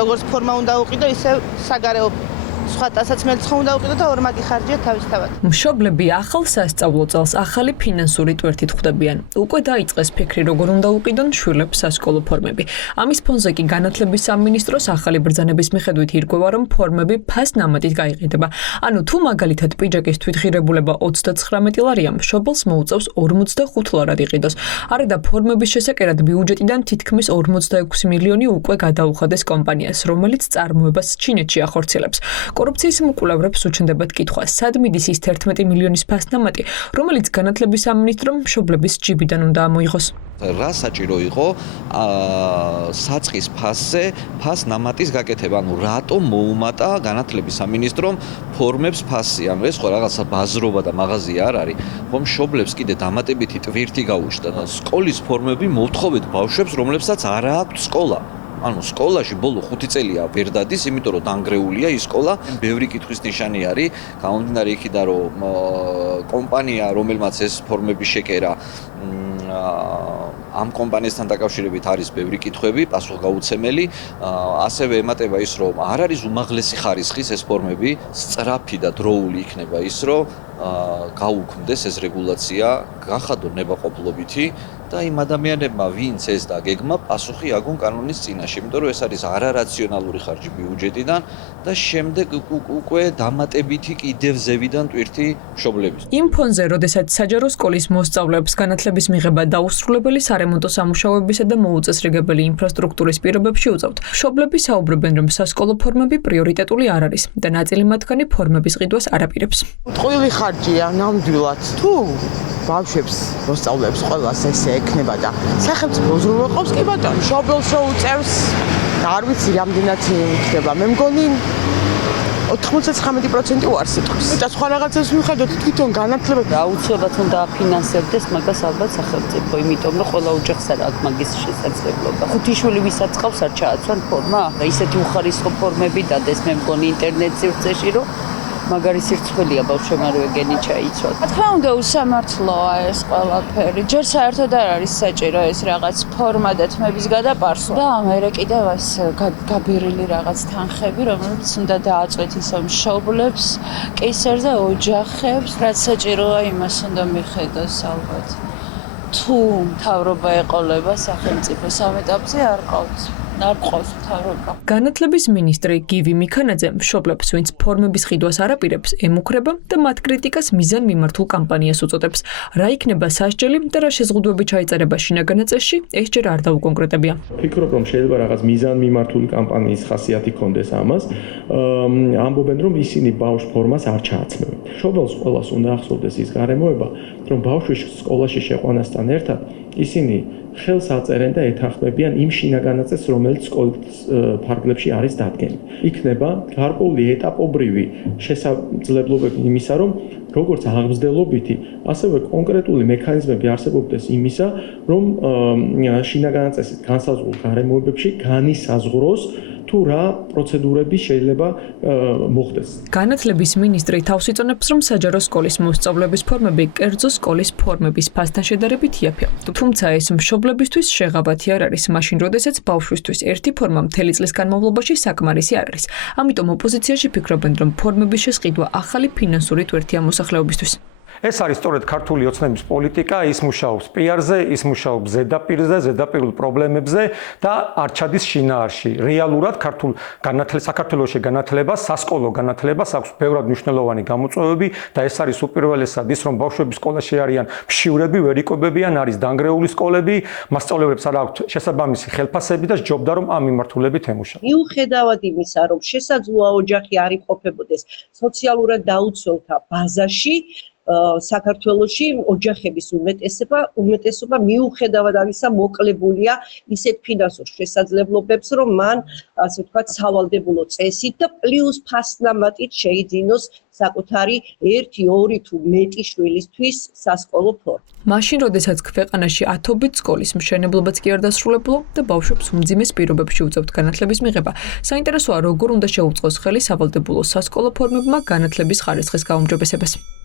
როგორც ფორმა უნდა უყიდო, ისე საგარეო სხვა დასაცმელიც უნდა უყიდო და ორმაგი ხარჯია თავისთავად. მშობლები ახალ სასწავლო წელს ახალი ფინანსური ტვერთით ხვდებიან. უკვე დაიწყეს ფიქრი, როგორ უნდა უყიდონ შვილებს სასკოლო ფორმები. ამის ფონზე კი განათლების სამინისტროს ახალი ბრძანების მიხედვით ირკვევა, რომ ფორმები ფასნამატით გაიყიდება. ანუ თუ მაგალითად პიჯაკის თვითღირებულება 39 ლარია, მშობელს მოუწევს 45 ლარად იყიდოს. არადა ფორმების შესაკერად ბიუჯეტიდან თითქმის 46 მილიონი უკვე გადაუხადეს კომპანიას, რომელიც წარმოებას ჩინეთში ახორციელებს. კორუფციის მკვლევრებს უჩნდებათ კითხვა, სად მიდის ის 11 მილიონის ფასნამატი, რომელიც განათლების სამინისტრომ მშობლების ჯიბიდან უნდა ამოიღოს. რა საჭირო იყო საწყის ფასზე ფასნამატის გაკეთება, ანუ რატომ მოუმატა განათლების სამინისტრომ ფორმებს ფასი, ანუ ეს ხო რაღაცა ბაზრობა და მაღაზია არ არის, ხომ მშობლებს კიდე დამატებითი ტვირთი გაუჩნდა და სკოლის ფორმები მოვთხოვეთ ბავშვებს, რომლებსაც არ აქვს სკოლა. ანუ სკოლაში ბოლო 5 წელია ვერ დადის, იმიტომ რომ დანგრეულია ის სკოლა. ბევრი კითხვის ნიშანი არის, გამომდინარე იქიდან რომ კომპანია, რომელმაც ეს ფორმები შეკერა, ამ კომპანიასთან დაკავშირებით არის ბევრი კითხვები, პასუხგაუცემელი. ასევე ემატება ის, რომ არ არის უმაღლესი ხარისხის ეს ფორმები, სწრაფი და დროული იქნება ის, რომ გაუქმდეს ეს რეგულაცია, გახადონ ნებაყოფლობითი და იმ ადამიანებმა, ვინც ეს დაგეგმა, პასუხი აგონ კანონის წინაშე, იმიტომ რომ ეს არის არარაციონალური ხარჯი ბიუჯეტიდან და შემდეგ უკვე დამატებითი კიდევ ზევიდან ტვირთი მშობლების. იმ ფონზე, როდესაც საჯარო სკოლის მოსწავლეებს განათლების მიღება დაუსრულებელი სარემონტო სამუშაოებისა და მოუწესრიგებელი ინფრასტრუქტურის პირობებში უწევთ, მშობლები საუბრობენ, რომ სასკოლო ფორმები პრიორიტეტული არ არის და ნაწილი მათგანი ფორმების ყიდვას არ აპირებს. ტყუილი ხარჯია ნამდვილად. თუ ბავშვებს მოსწავლეებს ყველას ესე ექნება და სახელმწიფო უზრუნველყოფს, კი ბატონო, მშობელს რო უწევს, არ ვიცი რამდენად იქნება. მე მგონი 99% უარს იტყვის. და სხვა რაღაცებს მიხედოთ თვითონ განათლება აუცილებლად უნდა აფინანსებდეს მაგას ალბათ სახელმწიფო, იმიტომ რომ ყველა ოჯახს არ აქვს მაგის შესაძლებლობა. 5 შვილი ვისაც ყავს არ ჩააცვან ფორმა, ისეთი უხარისხო ფორმები დადეს, მე მგონი ინტერნეტ სივრცეში რომ მაგარი სირცხვილია ბავშვებმა რო ეგენი ჩაიცვათ. რა თქმა უნდა უსამართლოა ეს ყველაფერი. ჯერ საერთოდ არ არის საჭირო ეს რაღაც ფორმა და თმების გადაპარსვა. და ამერე კიდევ ეს გაბირილი რაღაც თანხები, რომელიც უნდა დააწვეთ ისე მშობლებს, კეისერს და ოჯახებს, რაც საჭიროა იმას უნდა მიხედოს ალბათ. თუ მთავრობა ეყოლება სახელმწიფოს ამ ეტაპზე არ ყავთ. არ ყავს მთავრობა. განათლების მინისტრი გივი მიქანაძე მშობლებს, ვინც ფორმების ყიდვას არ აპირებს, ემუქრება და მათ კრიტიკას მიზან მიმართულ კამპანიას უწოდებს. რა იქნება სასჯელი და რა შეზღუდვები ჩაიწერება შინაგან წესში, ეს ჯერ არ დაუკონკრეტებია. ფიქრობ, რომ შეიძლება რაღაც მიზან მიმართული კამპანიის ხასიათი კონდეს ამას. ამბობენ, რომ ისინი ბავშვ ფორმას არ ჩააცმევენ. მშობელს ყველას უნდა ახსოვდეს ის გარემოება, რომ ბავშვი სკოლაში შეყვანასთან ერთად ისინი ხელს აწერენ და ეთანხმებიან იმ შინაგანაწესს, რომელიც სკოლის ფარგლებში არის დადგენილი. იქნება გარკვეული ეტაპობრივი შესაძლებლობები იმისა, რომ როგორც აღმზრდელობითი, ასევე კონკრეტული მექანიზმები არსებობდეს იმისა, რომ შინაგანაწესის განსაზღვრულ გარემოებებში განისაზღვროს თუ რა პროცედურები შეიძლება მოხდეს. განათლების მინისტრი თავს იწონებს, რომ საჯარო სკოლის მოსწავლეების ფორმები კერძო სკოლის ფორმების ფასთან შედარებით იაფია. თუმცა ეს მშობლებისთვის შეღავათი არ არის, მაშინ როდესაც ბავშვისთვის ერთი ფორმა მთელი წლის განმავლობაში საკმარისი არ არის. ამიტომ ოპოზიციაში ფიქრობენ, რომ ფორმების შესყიდვა ახალი ფინანსური ტვერთია მოსახლეობისთვის. ეს არის სწორედ ქართული ოცნების პოლიტიკა, ის მუშაობს პიარზე, ის მუშაობს ზედაპირზე, ზედაპირულ პრობლემებზე და არ ჩადის შინაარსში. რეალურად საქართველოში განათლება, სასკოლო განათლებას აქვს ბევრად მნიშვნელოვანი გამოწვევები და ეს არის უპირველესად ის, რომ ბავშვები სკოლაში არიან მშივრები, ვერ იკვებებიან, არის დანგრეული სკოლები, მასწავლებლებს არ აქვთ შესაბამისი ხელფასები და სჯობდა რომ ამ მიმართულებით ემუშაოს. მიუხედავად იმისა, რომ შესაძლოა ოჯახი არ იმყოფებოდეს სოციალურად დაუცველთა ბაზაში, საქართველოში ოჯახების უმეტესობა მიუხედავად ამისა მოკლებულია ისეთ ფინანსურ შესაძლებლობებს, რომ მან ასე ვთქვათ სავალდებულო წესით და პლუს ფასნამატით შეიძინოს საკუთარი 1, 2 თუ მეტი შვილისთვის სასკოლო ფორმა. მაშინ, როდესაც ქვეყანაში ათობით სკოლის მშენებლობაც კი არ დასრულებულა და ბავშვებს უმძიმეს პირობებში უწევთ განათლების მიღება, საინტერესოა, როგორ უნდა შეუწყოს ხელი სავალდებულო სასკოლო ფორმებმა განათლების ხარისხის გაუმჯობესებას.